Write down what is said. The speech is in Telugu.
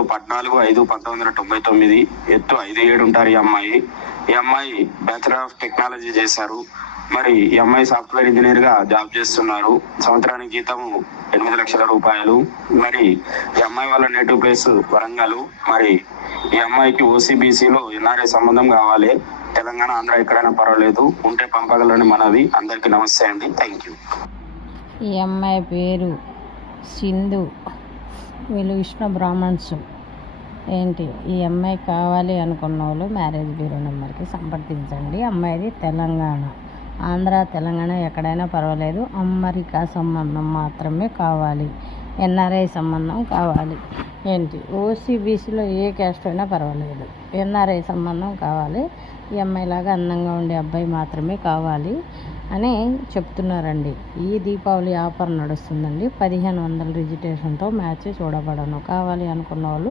పుట్టు 14/5/1999, ఎత్తు 5'7" ఉంటారు ఈ అమ్మాయి బ్యాచిలర్ ఆఫ్ టెక్నాలజీ చేశారు. మరి ఈ అమ్మాయి సాఫ్ట్వేర్ ఇంజనీర్ గా జాబ్ చేస్తున్నారు. సంవత్సరానికి జీతం 8 లక్షల రూపాయలు. మరి ఈ అమ్మాయి వాళ్ళ నేటివ్ ప్లేస్ వరంగల్. మరి ఈ అమ్మాయికి ఓసీబీసీలో ఎన్ఆర్ఐ సంబంధం కావాలి. తెలంగాణ, ఆంధ్ర ఎక్కడైనా పర్వాలేదు, ఉంటే పంపగలని మనవి. అందరికీ నమస్తే అండి. Thank you. ఈ అమ్మాయి పేరు సింధు. వీళ్ళు విష్ణు బ్రాహ్మణ్స్. ఏంటి ఈ అమ్మాయి కావాలి అనుకున్న వాళ్ళు మ్యారేజ్ బ్యూరో నెంబర్కి సంప్రదించండి. అమ్మాయిది తెలంగాణ, ఆంధ్ర, తెలంగాణ ఎక్కడైనా పర్వాలేదు. అమెరికా సంబంధం మాత్రమే కావాలి, ఎన్ఆర్ఐ సంబంధం కావాలి. ఏంటి ఓసీబీసీలో ఏ క్యాస్ట్ అయినా పర్వాలేదు, ఎన్ఆర్ఐ సంబంధం కావాలి. ఈ అమ్మాయిలాగా అందంగా ఉండే అబ్బాయి మాత్రమే కావాలి అని చెప్తున్నారండి. ఈ దీపావళి ఆఫర్ నడుస్తుందండి. 1500 రిజిస్ట్రేషన్తో మ్యాచ్ చూడబడను. కావాలి అనుకున్న వాళ్ళు